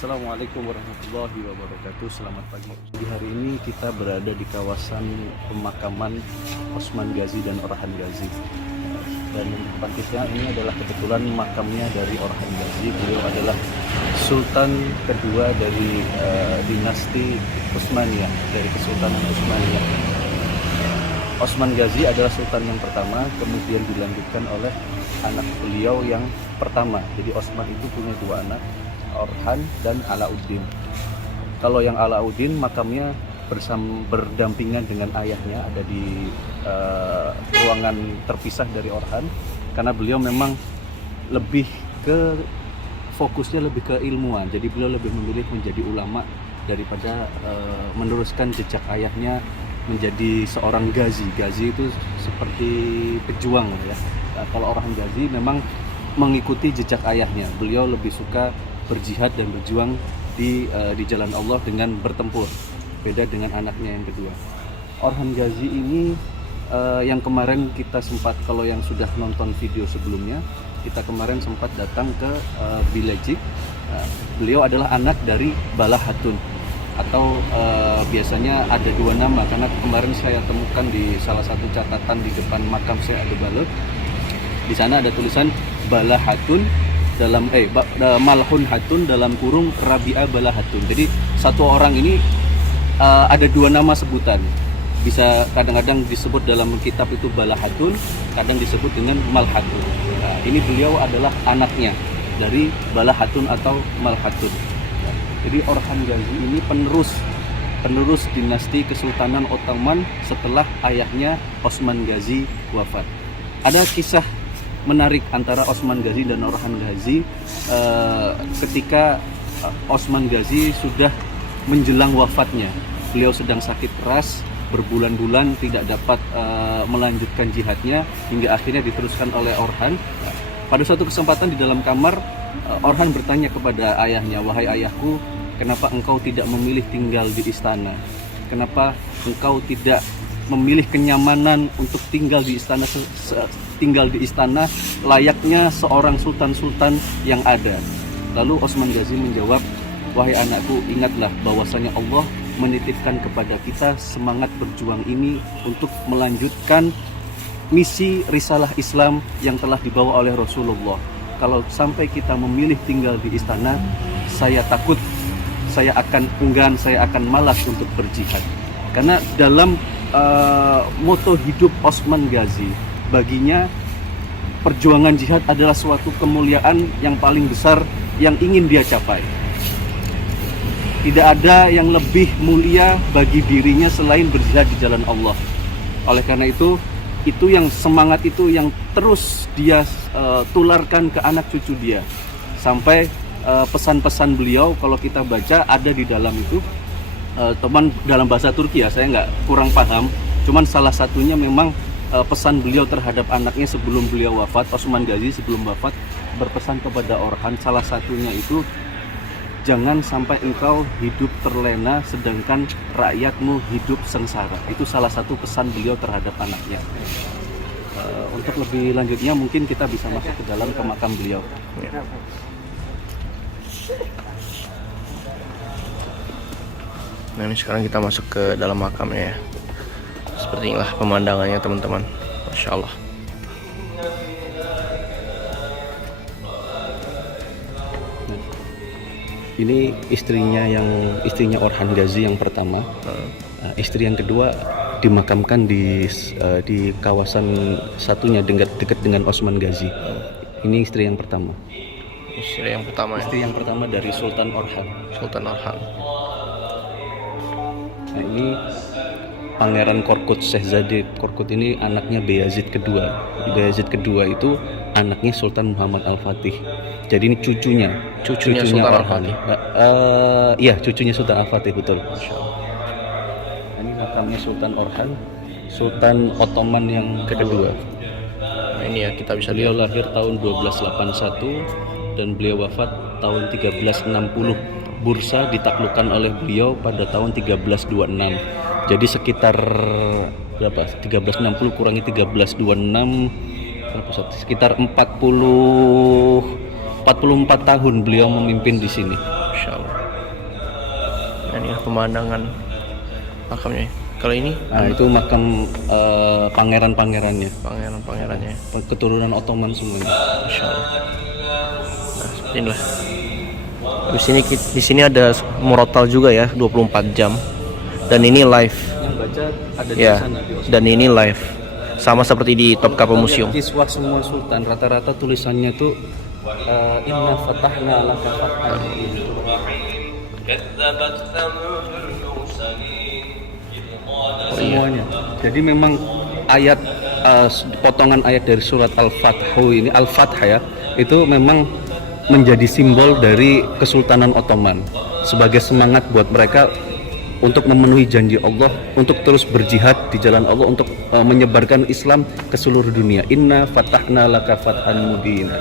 Assalamualaikum warahmatullahi wabarakatuh. Selamat pagi. Di hari ini kita berada di kawasan pemakaman Osman Ghazi dan Orhan Ghazi. Dan di depan kita ini adalah kebetulan makamnya dari Orhan Ghazi. Beliau adalah Sultan kedua dari dinasti Utsmaniyah, dari Kesultanan Utsmaniyah. Osman Ghazi adalah sultan yang pertama, kemudian dilanjutkan oleh anak beliau yang pertama. Jadi Osman itu punya dua anak, Orhan dan Alauddin. Kalau yang Alauddin makamnya berdampingan dengan ayahnya, ada di ruangan terpisah dari Orhan, karena beliau memang lebih ke fokusnya lebih ke ilmuwan. Jadi beliau lebih memilih menjadi ulama daripada meneruskan jejak ayahnya menjadi seorang Ghazi. Ghazi itu seperti pejuang ya. Kalau Orhan Ghazi memang mengikuti jejak ayahnya. Beliau lebih suka berjihad dan berjuang di jalan Allah dengan bertempur. Beda dengan anaknya yang kedua. Orhan Ghazi ini yang kemarin kita sempat, kalau yang sudah nonton video sebelumnya, kita kemarin sempat datang ke Bilecik. Beliau adalah anak dari Bala Hatun, atau biasanya ada dua nama, karena kemarin saya temukan di salah satu catatan di depan makam saya ada Bala. Di sana ada tulisan Bala Hatun dalam Malhun Hatun dalam kurung Rabi'ah Bala Hatun. Jadi satu orang ini ada dua nama sebutan. Bisa kadang-kadang disebut dalam kitab itu Bala Hatun, kadang disebut dengan Mal Hatun. Nah, ini beliau adalah anaknya dari Bala Hatun atau Mal Hatun. Jadi Orhan Ghazi ini penerus dinasti Kesultanan Ottoman setelah ayahnya Osman Ghazi wafat. Ada kisah menarik antara Osman Ghazi dan Orhan Ghazi ketika Osman Ghazi sudah menjelang wafatnya. Beliau sedang sakit keras, berbulan-bulan tidak dapat melanjutkan jihadnya, hingga akhirnya diteruskan oleh Orhan. Pada suatu kesempatan di dalam kamar, Orhan bertanya kepada ayahnya, "Wahai ayahku, kenapa engkau tidak memilih tinggal di istana? Kenapa engkau tidak memilih kenyamanan untuk tinggal di istana layaknya seorang sultan-sultan yang ada?" Lalu Osman Ghazi menjawab, "Wahai anakku, ingatlah bahwasanya Allah menitipkan kepada kita semangat berjuang ini untuk melanjutkan misi risalah Islam yang telah dibawa oleh Rasulullah. Kalau sampai kita memilih tinggal di istana, saya takut, saya akan enggan, saya akan malas untuk berjihad." Karena dalam moto hidup Osman Ghazi, baginya perjuangan jihad adalah suatu kemuliaan yang paling besar yang ingin dia capai. Tidak ada yang lebih mulia bagi dirinya selain berjihad di jalan Allah. Oleh karena itu yang semangat itu yang terus dia tularkan ke anak cucu dia. Sampai pesan-pesan beliau kalau kita baca ada di dalam itu, teman dalam bahasa Turki ya, saya kurang paham. Cuman salah satunya memang pesan beliau terhadap anaknya sebelum beliau wafat. Osman Ghazi sebelum wafat berpesan kepada Orhan, salah satunya itu, "Jangan sampai engkau hidup terlena sedangkan rakyatmu hidup sengsara." Itu salah satu pesan beliau terhadap anaknya. Untuk lebih lanjutnya mungkin kita bisa masuk ke dalam ke makam beliau. Ya. Nah, ini sekarang kita masuk ke dalam makamnya ya. Seperti inilah pemandangannya teman-teman. Masya Allah. Ini istrinya Orhan Ghazi yang pertama. Istri yang kedua dimakamkan di kawasan satunya dekat dengan Osman Ghazi. Ini istri yang pertama. Istri yang pertama ya. Istri yang pertama dari Sultan Orhan. Sultan Orhan. Nah, ini Pangeran Korkut, Shehzade Korkut ini anaknya Bayazid kedua. Bayazid kedua itu anaknya Sultan Muhammad Al-Fatih. Jadi ini cucunya Sultan Al-Fatih. Iya, cucunya Sultan Al-Fatih, betul. Ini makamnya Sultan Orhan, Sultan Ottoman yang kedua. Nah, ini ya kita bisa Beliau lihat. lahir tahun 1281 dan beliau wafat tahun 1360. Bursa ditaklukkan oleh beliau pada tahun 1326. Jadi sekitar berapa? 1360 kurangi 1326 berapa? Sekitar 44 tahun beliau memimpin di sini. Masya Allah. Nah, ini pemandangan makamnya. Kalau ini Nah, itu makam pangeran-pangerannya, pangeran-pangerannya. keturunan Ottoman semuanya. Masya Allah. Nah, seperti inilah. Di sini ada murotal juga ya, 24 jam. Dan ini live. Yang baca ada di Ya, sana di Oslo. dan ini live. Sama seperti di Topkapi Museum. Kiswah semua sultan rata-rata tulisannya tuh inna fatahna laka fathan. Semuanya. Jadi memang ayat potongan ayat dari surat Al-Fathu ini, Al-Fath ya, itu memang menjadi simbol dari Kesultanan Ottoman sebagai semangat buat mereka untuk memenuhi janji Allah, untuk terus berjihad di jalan Allah, untuk menyebarkan Islam ke seluruh dunia. Inna fatahna laka fathan mubina.